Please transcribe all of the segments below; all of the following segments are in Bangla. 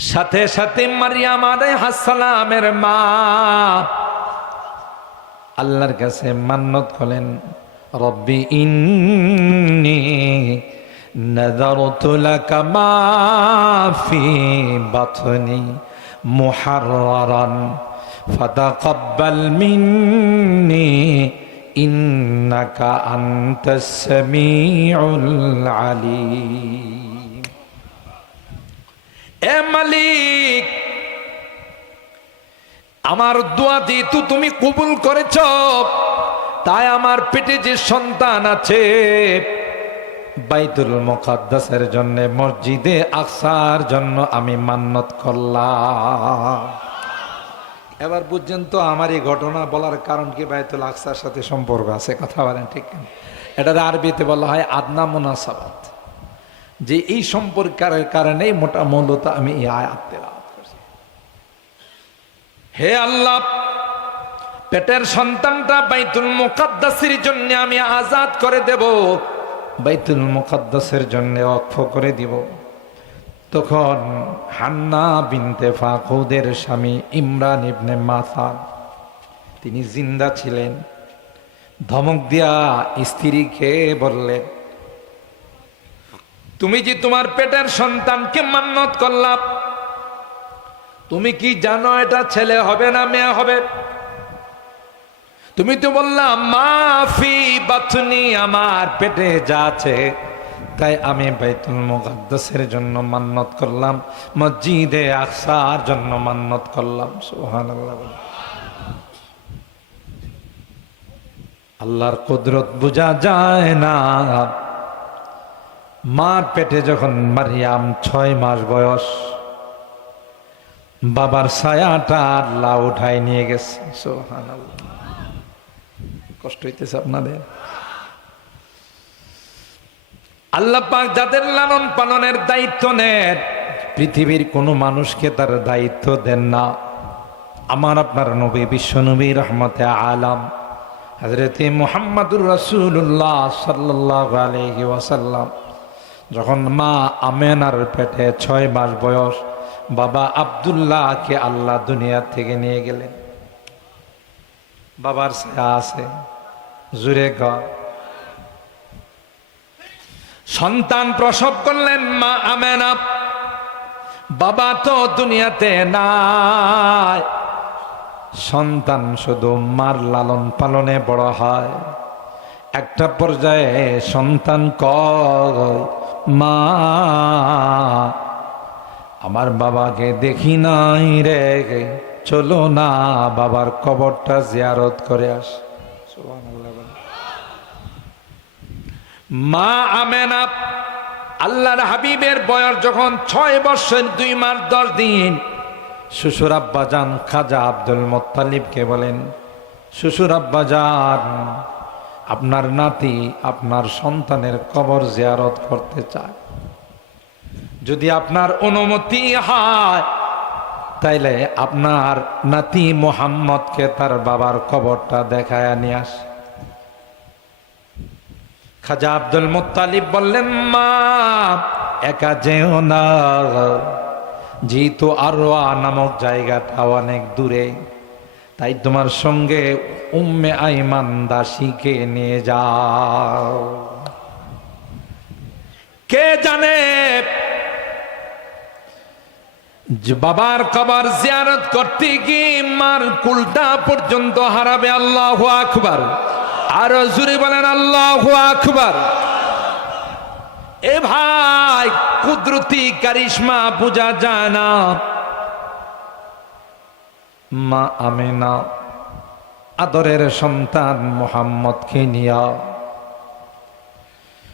সাথে সাথে মারিয়াম আলাই হাসালামের মা আল্লাহর কাছে মান্নত করলেন রব্বি ইন্নি نذرت لك ما في بطني محررا فتقبل مني إنك أنت السميع العليم মালিক, আমার দোয়া যেহেতু তুমি কবুল করেছ, তাই আমার পেটে যে সন্তান আছে, বাইতুল মুকাদ্দাসের জন্য, মসজিদে আকসার জন্য আমি মান্নত করলাম। এবার বুঝছেন তো আমার এই ঘটনা বলার কারণ কি বাইতুল আকসার সাথে সম্পর্ক আছে? কথা বলেন ঠিক এটা আরবিতে বলা হয় আদনা মুনাসাবাত। যে এই সম্পর্কের কারণে মোটা মূলত আমি এই আয়াত হে আল্লাহ, পেটের সন্তানটা বাইতুল মুকাদ্দাসের জন্য আমি আজাদ করে দেব। বাইতুল মুকাদ্দাসের জন্য অক্ষ করে দিব। তখন হান্না বিনতে ফাকুদের স্বামী ইমরান ইবনে মাসাদ তিনি জিন্দা ছিলেন। ধমক দিয়া স্ত্রীকে বললেন তুমি যে তোমার পেটের সন্তানকে মান্নত করলাম, তুমি কি জানো এটা ছেলে হবে না মেয়ে হবে? তুমি তো বললাম, মাফি বাথুনি আমার পেটে যা আছে। তাই আমি বাইতুল মুকাদ্দাসের জন্য মান্নত করলাম, মসজিদে আকসার জন্য মান্নত করলাম, সুবহানাল্লাহ আল্লাহর কুদরত বোঝা যায় না। মার পেটে যখন মারিয়াম ছয় মাস বয়স বাবার ছায়াটা আল্লাহ উঠাই নিয়ে গেছে। সুবহানাল্লাহ। কষ্ট হইতেছে আপনাদের। আল্লাহ পাক যাদের লালন পালনের দায়িত্ব নেন পৃথিবীর কোনো মানুষকে তার দায়িত্ব দেন না। আমার আপনার নবী বিশ্ব নবী রহমতে আলাম হজরতে মোহাম্মদুর রসুল্লাহ সাল্লাহ আলহি ওয়াসাল্লাম। যখন মা আমেনার পেটে ছয় মাস বয়স, বাবা আবদুল্লাহকে আল্লাহ দুনিয়া থেকে নিয়ে গেলেন। বাবার ছায়া আছে, জুড়ে ঘর। সন্তান প্রসব করলেন মা আমেনা। বাবা তো দুনিয়াতে নাই। সন্তান শুধু মার লালন পালনে বড় হয়। একটা পর্যায়ে সন্তান কয়, মা, আমার বাবাকে দেখি নাই রে, চলো না বাবার কবরটা জিয়ারত করে আস। মা আমেনা, আল্লাহর হাবিবের বয়স যখন ছয় বছর, দুই মাস, দশ দিন, শ্বশুর আব্বাজান খাজা আব্দুল মোত্তালিবকে বলেন, শ্বশুর আব্বাজান আপনার নাতি আপনার সন্তানের কবর জিয়ারত করতে চায়। যদি আপনার অনুমতি হয়, তাইলে আপনার নাতি মোহাম্মদকে তার বাবার কবরটা দেখায় নিয়ে আস। খাজা আব্দুল মুত্তালিব বললেন, মা, একা যেও না। যেহেতু আরোয়া নামক জায়গাটা অনেক দূরে তাই তোমার সঙ্গে উম্মে আইমান দাসীকে নিয়ে যাও। কে জানে? বাবার কবার জিয়ারত করতে গিয়ে মার কুলটা পর্যন্ত হারাবে আল্লাহ আকবার। আর জুড়ে বলেন, আল্লাহ আকবার। এ ভাই, কুদরতি, কারিশমা বোঝা যায় না মা আমেনা, আদরের সন্তান মোহাম্মদকে নিয়া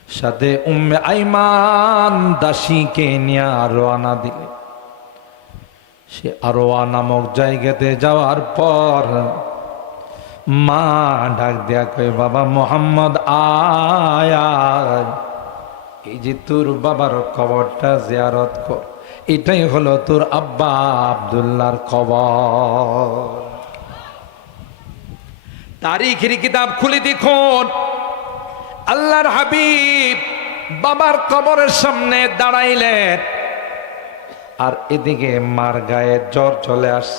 সাথে উম্মে আইমান দাসীকে নিয়ে রওনা দিলে। সে আরোয়া নামক জায়গাতে যাওয়ার পর মা ডাক দেয়া কয়, বাবা মোহাম্মদ আয়া। এই যে তোর বাবার কবরটা জিয়ারত কর। এটাই হলো তোর আব্বা আবদুল্লাহর খবর। তারিখের কিতাব খুলে দেখুন। আল্লাহর হাবিব বাবার কবরের সামনে দাঁড়াইলেন। আর এদিকে মার গায়ে জ্বর চলে আস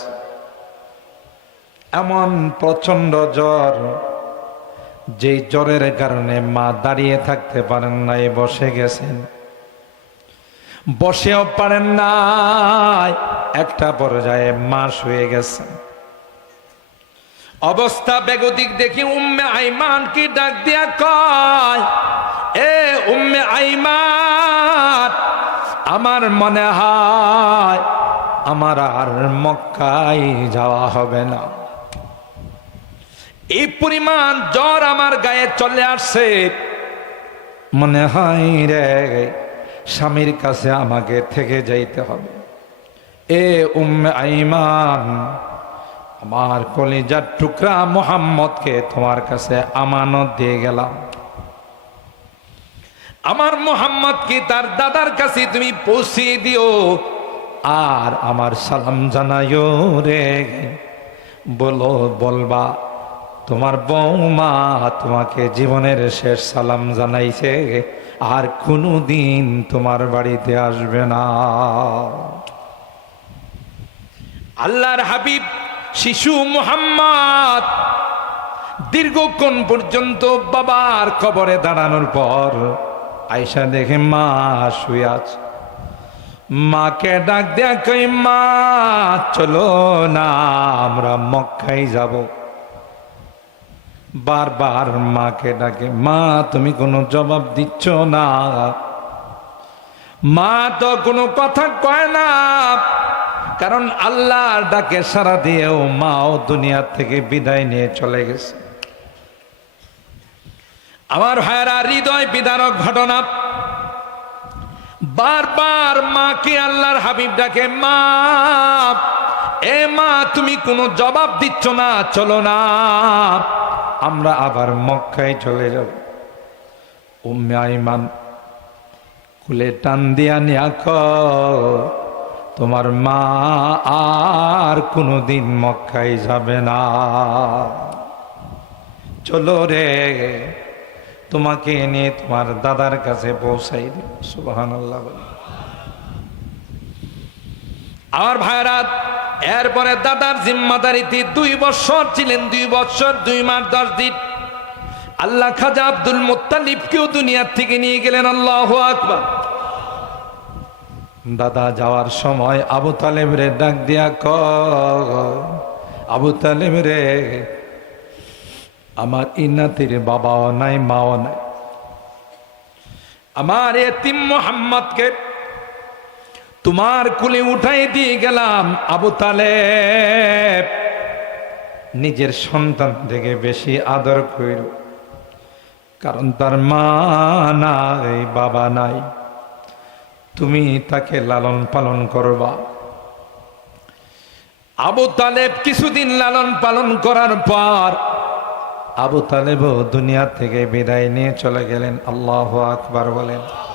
এমন প্রচণ্ড জ্বর যে জ্বরের কারণে মা দাঁড়িয়ে থাকতে পারেন নাই, বসে গেছেন। বসেও পারেন নাই। একটা পর্যায়ে মা শুয়ে গেছে। অবস্থা বেগতিক দেখি উম্মে আইমান কি ডাক দিয়া কয়, এ উম্মে আইমান, আমার মনে হয় আমার আর মক্কায় যাওয়া হবে না। এই পরিমাণ জ্বর আমার গায়ে চলে আসছে। মনে হয় রে স্বামীর কাছে আমাকে থেকে যাইতে হবে। এ উম্মে আইমান, আমার কলিজার টুকরা মোহাম্মদকে তোমার কাছে আমানত দিয়ে গেলাম। আমার মোহাম্মদকে তার দাদার কাছে তুমি পৌঁছিয়ে দিও? আর আমার সালাম জানাইও রে। বলো, বলবা তোমার বৌমা তোমাকে জীবনের শেষ সালাম জানাইছে, আর কোনো দিন তোমার বাড়িতে আসবে না। আল্লাহর হাবিব শিশু মোহাম্মদ দীর্ঘক্ষণ পর্যন্ত বাবার কবরে দাঁড়ানোর পর আয়সা দেখে মা শুয়ে আছে। মাকে ডাক দেয়া মা, চলো না, আমরা মক্কাই যাব। বারবার মাকে ডাকে, মা, তুমি কোনো জবাব দিচ্ছ না। মা তো কোনো কথা কয় না, কারণ আল্লাহর ডাকে সারা দিয়েও মাও দুনিয়ার থেকে বিদায় নিয়ে চলে গেছে। আমার ভাইয়েরা, হৃদয় বিদারক ঘটনা। বারবার মাকে আল্লাহর হাবিব ডাকে, মা, এ মা, তুমি কোনো জবাব দিচ্ছ না, চলো না। আমরা আবার মক্কায় চলে যাব। উম্মে আইমান কুলে টান দিয়া নিয়া তোমার মা আর কোনোদিন মক্কায় যাবে না। চলো রে, তোমাকে এনে তোমার দাদার কাছে পৌঁছাই দিব সুবাহান আল্লাহ আমার ভাইরা এরপরে দাদার জিম্মাদারিতে দুই বছর ছিলেন, দুই বছর, দুই মাস, দশ দিন। আল্লাহ খাজা আব্দুল মোত্তালিবকেও দুনিয়ার থেকে নিয়ে গেলেন, আল্লাহ আকবার। দাদা যাওয়ার সময় আবু তালেব রে ডাক দিয়া ক আবু তালেব রে আমার ইনাতির বাবাও নাই, মাও নাই। আমার এতিম মোহাম্মদকে তোমার কুলে উঠাই দিয়ে গেলাম আবু তালে নিজের সন্তান থেকে বেশি আদর করিল। কারণ তার মা নাই, বাবা নাই। তুমি তাকে লালন পালন করবা। আবু তালেব কিছুদিন লালন পালন করার পর আবু তালেব দুনিয়া থেকে বিদায় নিয়ে চলে গেলেন। আল্লাহ আকবার বলেন।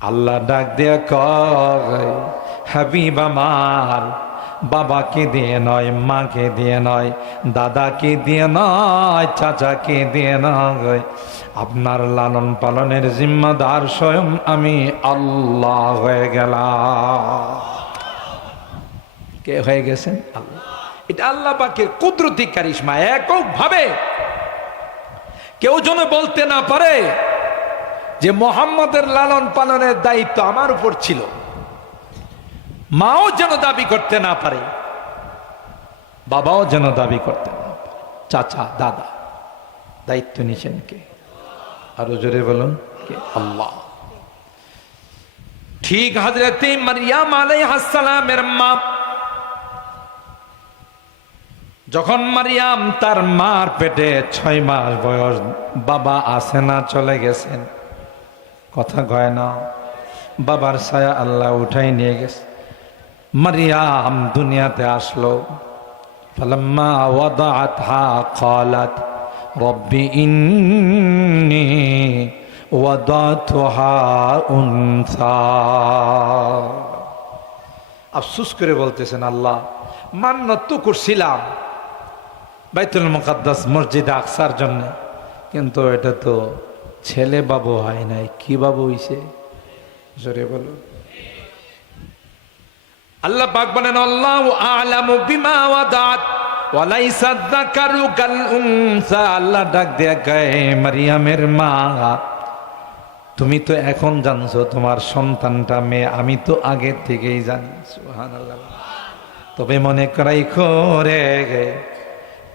আল্লাহ ডাক দিয়া কয় হাবিব আমার, বাবাকে দিয়ে নয়, মাকে দিয়ে নয়, দাদাকে দিয়ে নয়, চাচাকে দিয়ে নয়। আপনার লালন পালনের জিম্মাদার স্বয়ং আমি আল্লাহ হয়ে গেলাম। কে হয়ে গেছেন? আল্লাহ। এটা আল্লাহ পাকে কুদরতি কারিশমা একক ভাবে কেউ যেন বলতে না পারে যে মোহাম্মদের লালন পালনের দায়িত্ব আমার উপর ছিল। মাও যেন দাবি করতে না পারে, বাবাও যেন দাবি করতে না পারে। চাচা, দাদা, দায়িত্ব নিছেন কে? আরও জোরে বলুন, কে? আল্লাহ। ঠিক হাজরতে মারিয়াম আলাইহিস সালামের মা, যখন মারিয়াম তার মার পেটে ছয় মাস বয়স, বাবা আসে না, চলে গেছেন। কথা কয় না বাবার ছায়া আল্লাহ উঠাই নিয়ে গেছে মারিয়াম দুনিয়াতে আসলো فلما وضعتها قالت رب إني وضعتها أنثى আফসুস করে বলতেছেন আল্লাহ মান্য তো করছিলাম বাইতুল মুকাদ্দাস মসজিদ আকসার জন্য কিন্তু এটা তো ছেলে বাবু হয় নাই কি বাবু হইছে? জোরে বলুন আল্লাহ পাক বলেন আল্লাহ আ'লামু বিমা ওয়াদাত ওয়ালাইসা যাকারু কাল উনসা আল্লাহ ডাক দেয়া গায়ে মারিয়ামের মা তুমি তো এখন জানছো তোমার সন্তানটা মেয়ে আমি তো আগে থেকেই জানি। সুবহানাল্লাহ। তবে মনে করাই করে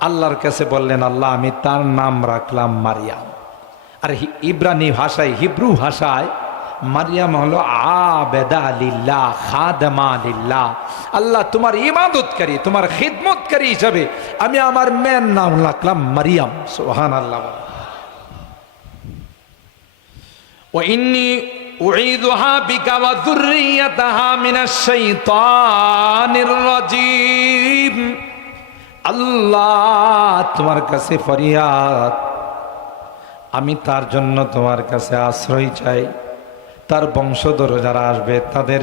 আল্লাহর কাছে বললেন আল্লাহ আমি তার নাম রাখলাম মারিয়াম আর হি- ইব্রানি ভাষায় হিব্রু ভাষায় মারিয়াম হলো আবেদা লিল্লাহ খাদমা লিল্লাহ আল্লাহ তোমার ইবাদতকারী তোমার খিদমতকারী হিসাবে আমি আমার মেয়ের নাম রাখলাম মারিয়াম সোহান আল্লাহ وإني أعيذها بك وذريتها من الشيطان الرجيم আল্লাহ তোমার কাছে ফরিয়াদ। আমি তার জন্য তোমার কাছে আশ্রয় চাই। তার বংশধর যারা আসবে তাদের